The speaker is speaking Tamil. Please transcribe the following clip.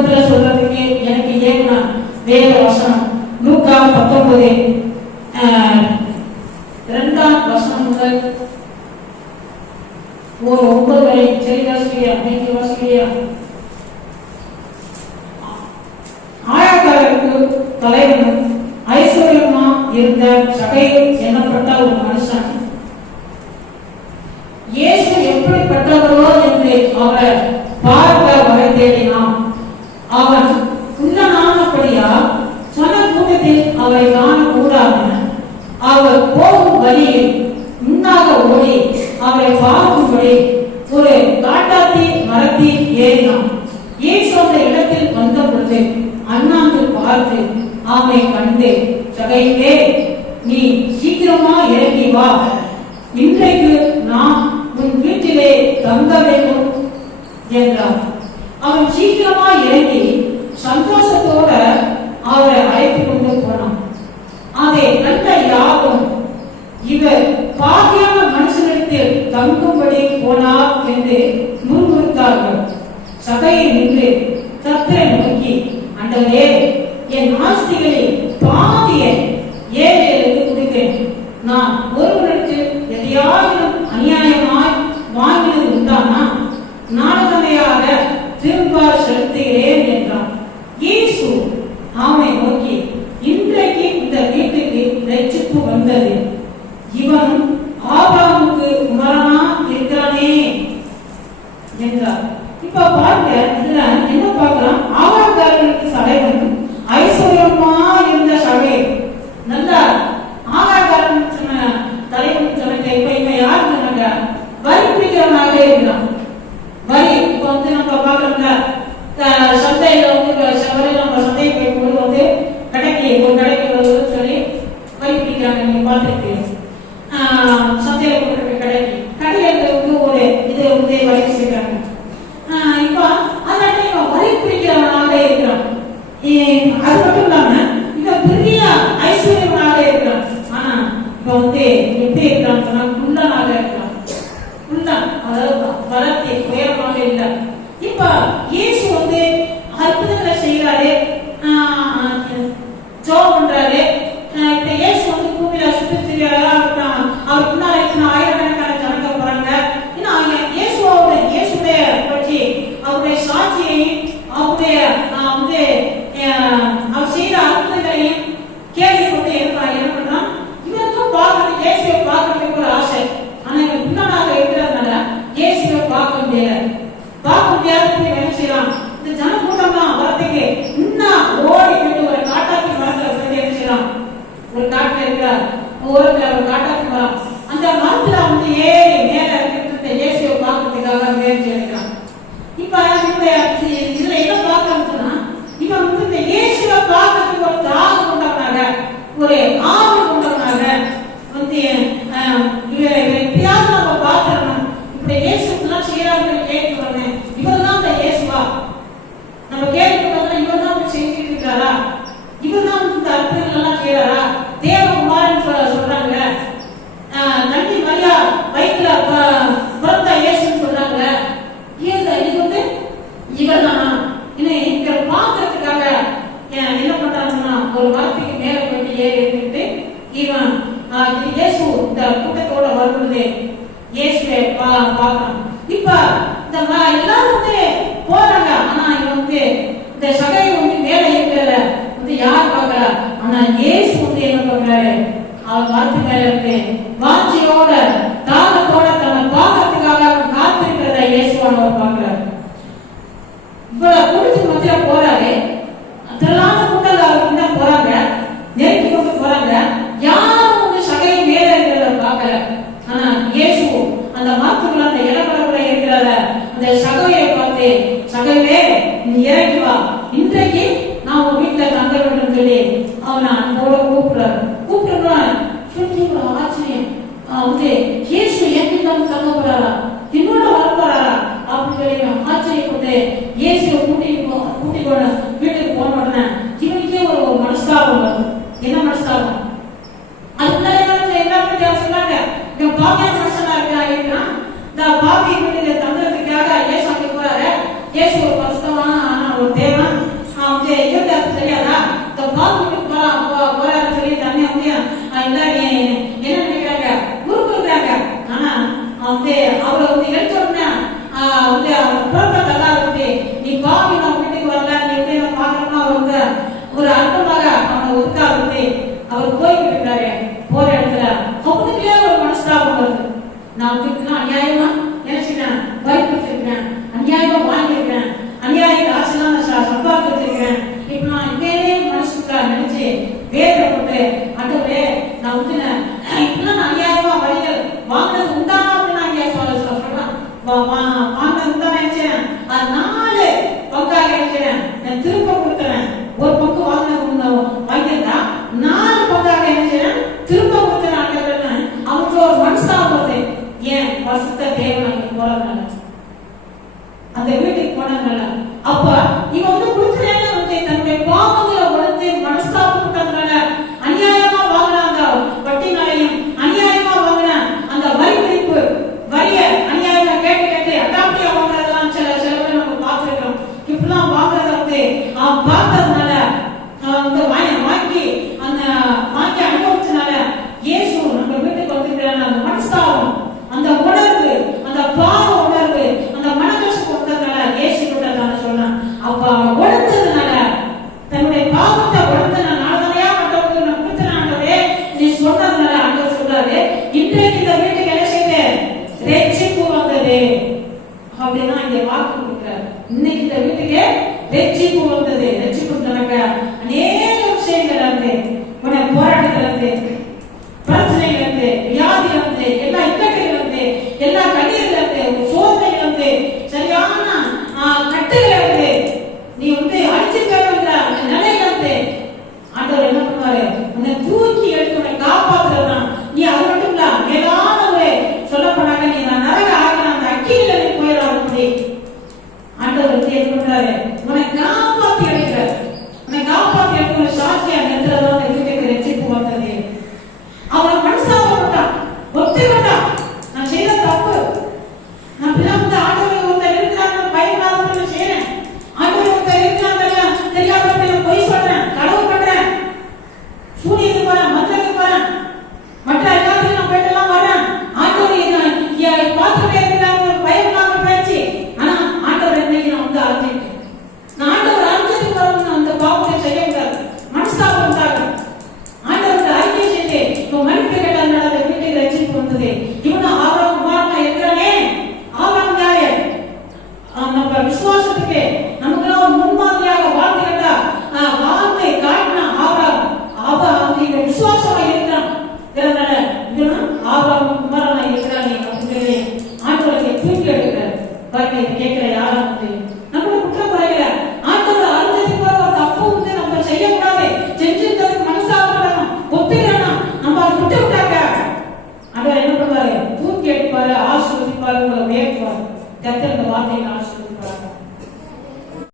உலகத்துல சொல்றதுக்கு எனக்கு ஏன்னா வேத வசனம். லூக்கா பத்தொன்பது ரெண்டாம் வசனம் முதல் ஒரு ஒன்பது வரை. சரி வாசிக்கிறியா நீங்க வாசிக்கிறியா ஆழக்காரருக்கு தலைவனும் ஐஸ்வர்யமா இருந்த சபையில் எண்ணப்பட்ட ஒரு மனுஷன் வழியில் முன்னாக ஓடி அவரை பார்க்கும்படி ஒரு காட்டாத்தி மரத்தில் ஏறினான். இயேசு அந்த இடத்தில் வந்த பொழுது அண்ணாந்து பார்த்து அவனை கண்டு சகையிலே நீ சீக்கிரமா இறங்கி வா. இன்றைக்கு நான் உன் வீட்டிலே தங்க வேண்டும் என்றார் அவன் சீக்கிரமா இறங்கி சந்தோஷத்தோட அவரை அழைத்து இவன் ஆபா வரைச்சிருக்காங்க இப்போ அந்த இடத்துல வரை பிடிக்கிறவனாக இருக்கிறான். அது மட்டும் இல்லாம இந்த பிரியா ஐஸ்வர்யவனாக இருக்கிறான். ஆனா இப்ப வந்து எப்படி இருக்கிறான் சொன்னா குள்ளனாக இருக்கிறான். குள்ளன் அதாவது வளர்த்தி உயரமாக இல்லை. இப்ப இதுதான் இந்த அற்புதம் நல்லா செய்யறாரா தேவகுமாரன் சொல்றாங்க நன்றி மரியா வயிற்றுல பிறந்த இயேசுன்னு சொல்றாங்க இது இது வந்து? இவர் தான் இங்க பாக்குறதுக்காக என்ன பண்றாங்கன்னா ஒரு வார்த்தைக்கு மேல போயிட்டு ஏறி இருந்துட்டு இவன் இயேசு இந்த கூட்டத்தோட வரும்பொழுது இயேசுவை பார்க்கலாம் இப்ப இந்த எல்லாரும் ஏசு வந்து என்ன சொல்றாரு அவர் வார்த்தை மேல வாஞ்சியோட தாகத்தோட தன்னை பார்க்கறதுக்காக அவர் காத்திருக்கிறத இயேசுவானவர் பார்க்கிறார். இவ்வளவு இயேசு ஒரு கஷ்டமான ஒரு தேவன் அவங்க இருக்கிறது தெரியாதா இந்த பாத்ரூமுக்கு போறா போறாரு சொல்லி தண்ணி அவங்க என்ன நினைக்கிறாங்க குறுக்குறாங்க ஆனா அவங்க அவரை வந்து எடுத்தோம்னா வந்து அவங்க புறப்பட்டதா இருக்கு நீ பாவி நம்ம வீட்டுக்கு வரல நீ எப்படி நான் பாக்கணும்னா அவருக்கு ஒரு அர்த்தமாக அவனை ஒதுக்கா இருக்கு அவர் போய்கிட்டு இருக்காரு அது நாலு பங்காக இருக்கிறேன்